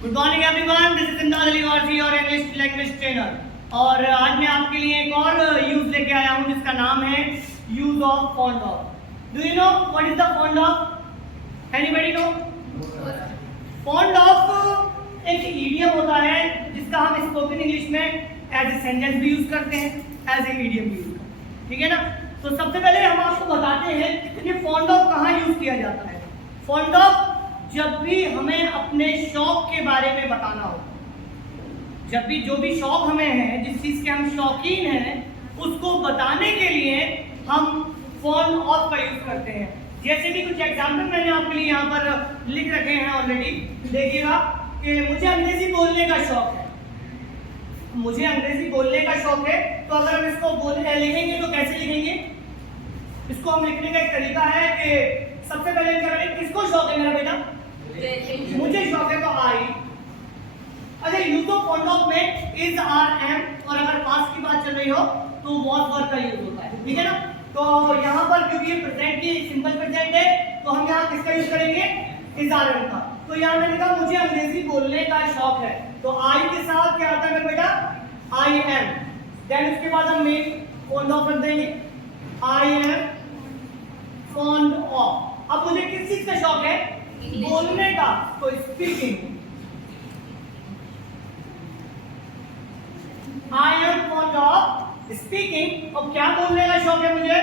Good morning everyone, this is इमदाद अली वारसी और English language trainer. और आज मैं आपके लिए एक और यूज लेके आया हूँ जिसका नाम है use of fond of. Do you know what is the fond of? Anybody know? Fond of एक इडियम होता है जिसका हम स्पोकन इंग्लिश में एज ए सेंटेंस भी यूज करते हैं, एज ए इडियम भी यूज करते हैं, ठीक है ना। तो सबसे पहले हम आपको बताते हैं कि फॉन्ड ऑफ कहाँ यूज किया जाता है। फॉन्ड ऑफ जब भी हमें अपने शौक के बारे में बताना हो, जब भी जो भी शौक हमें है, जिस चीज के हम शौकीन हैं, उसको बताने के लिए हम फॉन्ड ऑफ का यूज करते हैं। जैसे कि कुछ एग्जाम्पल मैंने आपके लिए यहाँ पर लिख रखे हैं ऑलरेडी। देखिएगा कि मुझे अंग्रेजी बोलने का शौक है, मुझे अंग्रेजी बोलने का शौक है। तो अगर हम इसको लिखेंगे तो कैसे लिखेंगे? इसको हम लिखने का एक तरीका है कि सबसे पहले हम क्या करेंगे, किसको शौक है मेरा बेटा? मुझे शौक है तो आई। अच्छा, यूज ऑफ फॉन्ड ऑफ में इज, आर, एम, और अगर पास्ट की बात चल रही हो तो वॉज वर्ब का यूज होता है, ठीक है ना। तो यहाँ पर क्योंकि ये प्रेजेंट की सिंपल प्रेजेंट है तो हम यहाँ किसका यूज करेंगे? इज, आर, एम का। तो यहाँ मैंने कहा मुझे अंग्रेजी बोलने का शौक है, तो आई के साथ क्या आता है मेरा बेटा? I am. देन उसके बाद हम मेन फॉन्ड ऑफ रख देंगे, आई एम फॉन्ड ऑफ। अब मुझे किस चीज का शौक है? बोलने का, तो speaking. I am fond of speaking. और क्या बोलने का शौक है मुझे?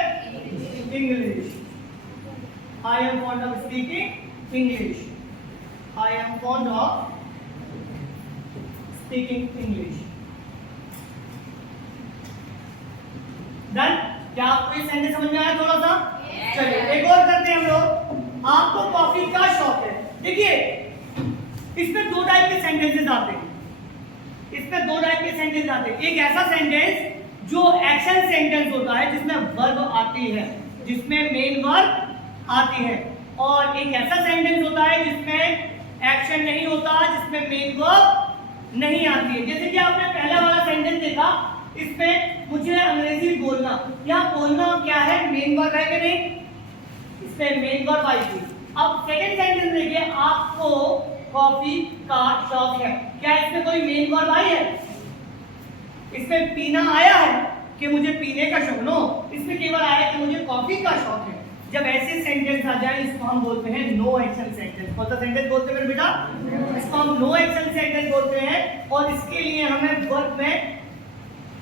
English. I am fond of speaking English. I am fond of speaking English. Done? क्या आपको ये सेंटेंस समझ में आया थोड़ा सा? चलिए एक और करते हैं हम लोग। आपको कॉफी का शौक है। देखिए इसमें दो टाइप के सेंटेंसेस आते हैं, इसमें दो टाइप के सेंटेंस आते हैं। एक ऐसा सेंटेंस जो एक्शन सेंटेंस होता है जिसमें वर्ब आती है, जिसमें मेन वर्ब आती है, और एक ऐसा सेंटेंस होता है जिसमें एक्शन नहीं होता, जिसमें मेन वर्ब नहीं आती है। जैसे कि आपने पहला वाला सेंटेंस देखा, इसमें मुझे अंग्रेजी बोलना, या बोलना क्या है? मेन वर्ब है कि नहीं? इसमें मेन वर्ब आई थी। अब सेकंड सेंटेंस देखिए, आपको कॉफी का शौक है। क्या इसमें कोई मेन वर्ब आई है? इसमें पीना आया है कि मुझे पीने का शौक? नो, इसमें केवल आया है कि मुझे कॉफी का शौक है। जब ऐसे सेंटेंस आ जाए इसको हम बोलते हैं नो एक्शन सेंटेंस। कौन सा सेंटेंस बोलते हैं मेरे बेटा? इसको हम नो एक्शन सेंटेंस बोलते हैं। और इसके लिए हमें वर्ब में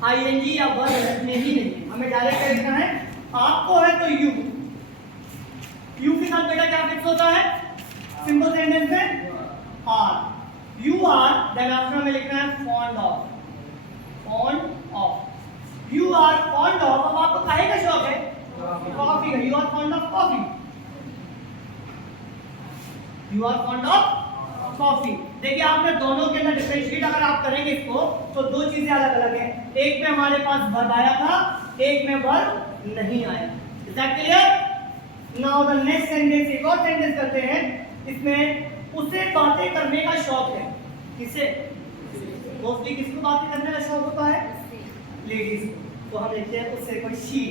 आईएनजी या वर्ब रखने ही नहीं, हमें डायरेक्ट लिखना है आपको है तो यू। यू के साथ बेटा क्या फिक्स होता है सिंपल सेंटेंस में? Are. You are, then after हमें लिखना है fond of. Fond of, you are fond of. अब आपको काहे का शौक है? कॉफी का। You are fond of coffee. You are fond of coffee. देखिए आपने दोनों के अंदर डिफरेंशिएट अगर आप करेंगे इसको तो दो चीजें अलग अलग हैं। एक में हमारे पास वर्ब आया था, एक में वर्ब नहीं आया। Is that clear? Now the next sentence, एक और सेंटेंस करते हैं। इसमें उसे बातें करने का शौक है। किसे? मोस्टली किसको बातें करने का शौक होता है? लेडीज को। तो हम लिखते हैं उससे कोई शी।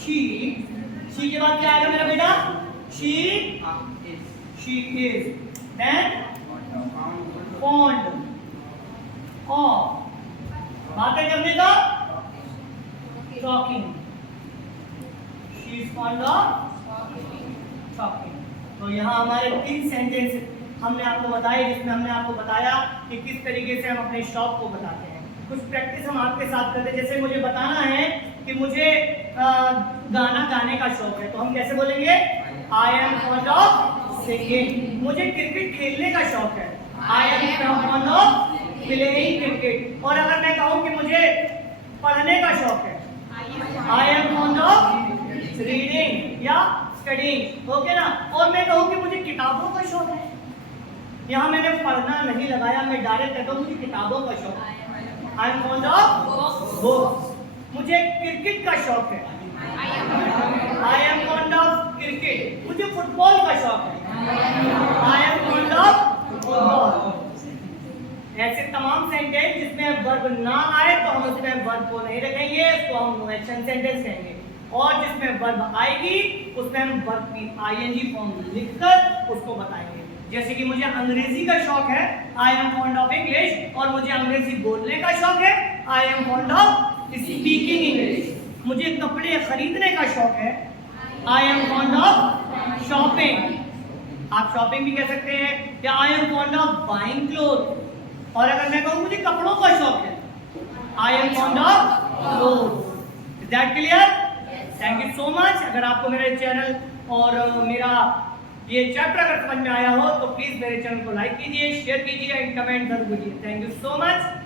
शी के बाद क्या आएगा मेरा बेटा? She is. Then fond of, बातें करने का talking. She is fond of talking. तो यहाँ हमारे तीन सेंटेंस हमने आपको बताए, जिसमें हमने आपको बताया कि किस तरीके से हम अपने शौक को बताते हैं। कुछ प्रैक्टिस हम आपके साथ करते हैं। जैसे मुझे बताना है कि मुझे गाना गाने का शौक है, तो हम कैसे बोलेंगे? I am fond of singing. मुझे क्रिकेट खेलने का शौक है, I am fond of playing cricket. और अगर मैं कहूँ कि मुझे पढ़ने का शौक है, I am fond of reading या स्टडीइंग, ओके ना। और मैं कहूँ कि मुझे किताबों का शौक है, यहाँ मैंने पढ़ना नहीं लगाया, मैं डायरेक्ट कहता हूँ मुझे किताबों का शौक है, I am fond of books. मुझे क्रिकेट का शौक है, I am fond of cricket. मुझे फुटबॉल का शौक है, I am fond of football. ऐसे तमाम सेंटेंस जिसमें वर्ब ना आए तो हम उसमें वर्ब को नहीं रखेंगे, उसको हम नो एक्शन सेंटेंस कहेंगे। और जिसमें वर्ब आएगी उसमें हम वर्ब की आईएनजी फॉर्म लिखकर उसको बताएंगे। जैसे कि मुझे अंग्रेजी का शौक है, I am fond of English, और मुझे अंग्रेजी बोलने का शौक है, I am fond of speaking English. मुझे कपड़े खरीदने का शौक है, I am fond of shopping. आप शॉपिंग भी कह सकते हैं, या I am fond of buying cloth. और अगर मैं कहूँ मुझे कपड़ों का शौक है, I am fond of cloth. Is that clear? Thank you so much. अगर आपको मेरे चैनल और मेरा ये चैप्टर अगर समझ में आया हो तो प्लीज मेरे चैनल को लाइक कीजिए, शेयर कीजिए एंड कमेंट जरूर कीजिए। Thank you so much.